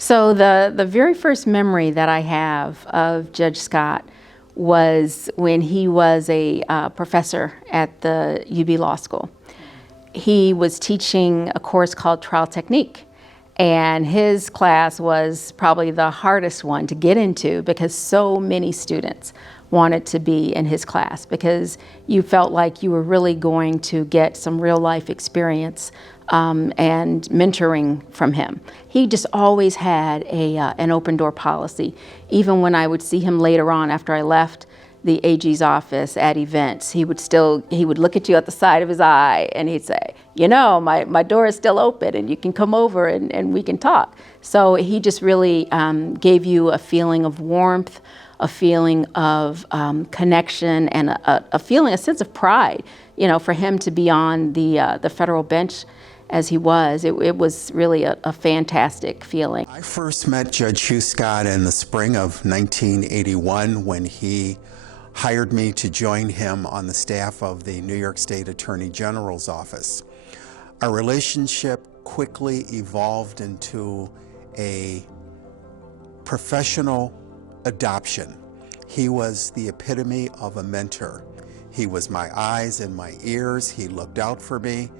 So the very first memory that I have of Judge Scott was when he was a professor at the UB Law School. He was teaching a course called Trial Technique, and his class was probably the hardest one to get into because so many students wanted to be in his class because you felt like you were really going to get some real life experience and mentoring from him. He just always had an open door policy. Even when I would see him later on after I left the AG's office at events, he would look at you at the side of his eye and he'd say, you know, my door is still open and you can come over and we can talk. So he just really gave you a feeling of warmth, a feeling of connection, and a sense of pride, you know, for him to be on the federal bench as he was. It was really a fantastic feeling. I first met Judge Hugh Scott in the spring of 1981 when he hired me to join him on the staff of the New York State Attorney General's office. Our relationship quickly evolved into a professional adoption. He was the epitome of a mentor. He was my eyes and my ears. He looked out for me.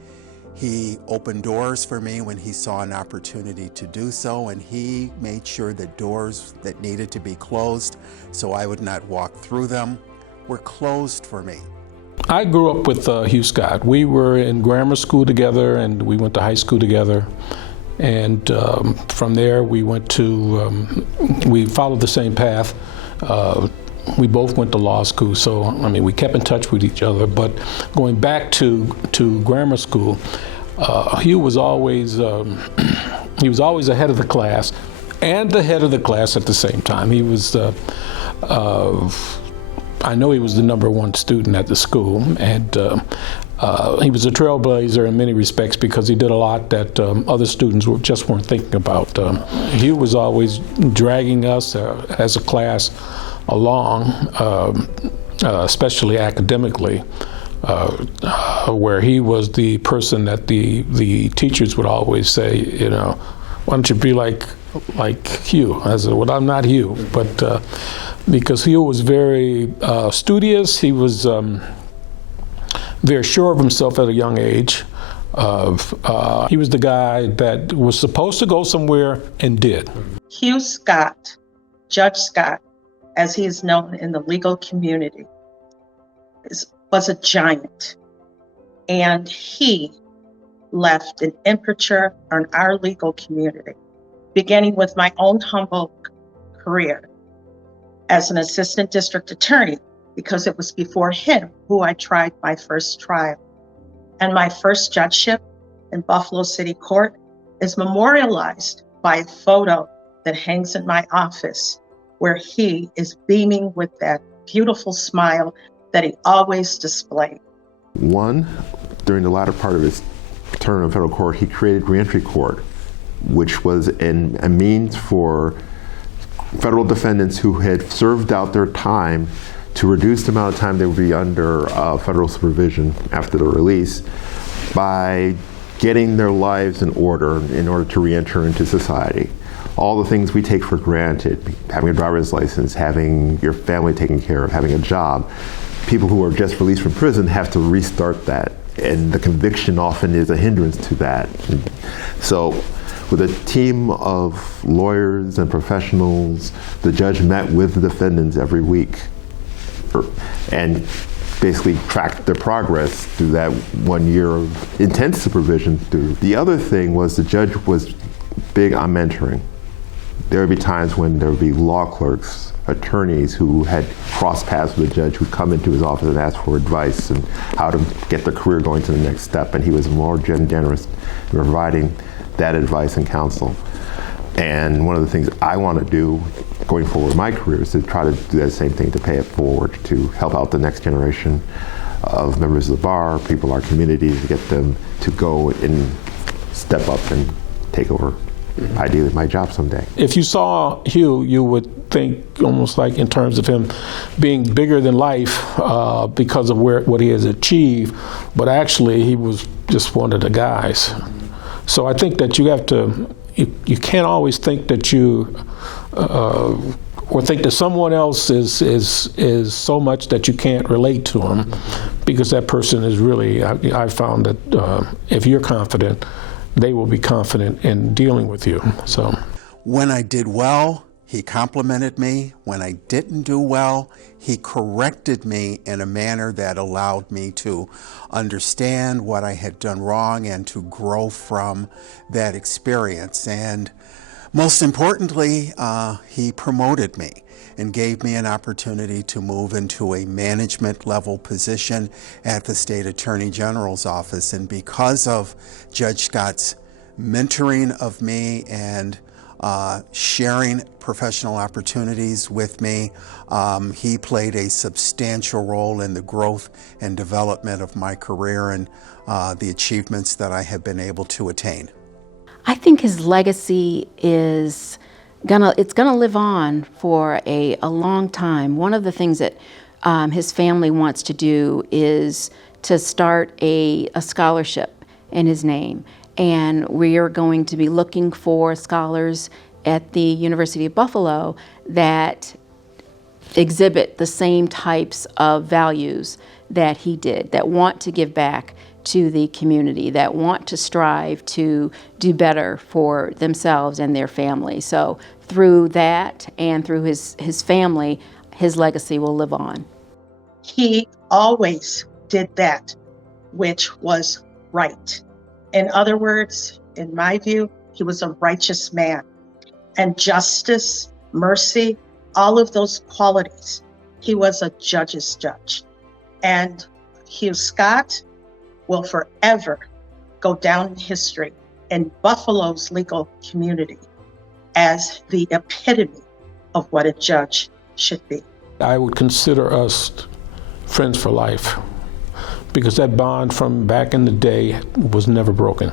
He opened doors for me when he saw an opportunity to do so, and he made sure that doors that needed to be closed so I would not walk through them were closed for me. I grew up with Hugh Scott. We were in grammar school together and we went to high school together. And from there we went to, we followed the same path. We both went to law school, so I mean we kept in touch with each other. But going back to grammar school, Hugh was always ahead of the class, and the head of the class at the same time. He was, I know he was the #1 student at the school, and he was a trailblazer in many respects because he did a lot that other students just weren't thinking about. Hugh was always dragging us as a class along, especially academically, where he was the person that the teachers would always say, you know, why don't you be like Hugh? I said, well, I'm not Hugh, but because Hugh was very studious, he was very sure of himself at a young age. He was the guy that was supposed to go somewhere and did. Hugh Scott, Judge Scott, as he is known in the legal community, was a giant. And he left an imprimatur on our legal community, beginning with my own humble career as an assistant district attorney, because it was before him who I tried my first trial. And my first judgeship in Buffalo City Court is memorialized by a photo that hangs in my office, where he is beaming with that beautiful smile that he always displayed. One, during the latter part of his term in federal court, he created reentry court, which was a means for federal defendants who had served out their time to reduce the amount of time they would be under federal supervision after the release by getting their lives in order to reenter into society. All the things we take for granted, having a driver's license, having your family taken care of, having a job. People who are just released from prison have to restart that, and the conviction often is a hindrance to that. So with a team of lawyers and professionals, the judge met with the defendants every week and basically tracked their progress through that 1 year of intense supervision. The other thing was the judge was big on mentoring. There would be times when there would be law clerks, attorneys who had crossed paths with the judge who'd come into his office and ask for advice and how to get their career going to the next step, and he was more generous in providing that advice and counsel. And one of the things I want to do going forward in my career is to try to do that same thing, to pay it forward, to help out the next generation of members of the bar, people in our community, to get them to go and step up and take over, ideally, my job someday. If you saw Hugh, you would think almost like in terms of him being bigger than life because of what he has achieved, but actually he was just one of the guys. So I think that you have to you can't always think that or think that someone else is so much that you can't relate to them, because that person is really, I found that if you're confident, they will be confident in dealing with you. So when I did well, he complimented me. When I didn't do well, he corrected me in a manner that allowed me to understand what I had done wrong and to grow from that experience. And most importantly, he promoted me and gave me an opportunity to move into a management level position at the State Attorney General's office. And because of Judge Scott's mentoring of me and sharing professional opportunities with me, he played a substantial role in the growth and development of my career and the achievements that I have been able to attain. I think his legacy is gonna live on for a long time. One of the things that his family wants to do is to start a scholarship in his name. And we are going to be looking for scholars at the University of Buffalo that exhibit the same types of values that he did, that want to give back to the community, that want to strive to do better for themselves and their family. So through that and through his family, his legacy will live on. He always did that which was right. In other words, in my view, he was a righteous man. And justice, mercy, all of those qualities, he was a judge's judge. And Hugh Scott will forever go down in history in Buffalo's legal community as the epitome of what a judge should be. I would consider us friends for life, because that bond from back in the day was never broken.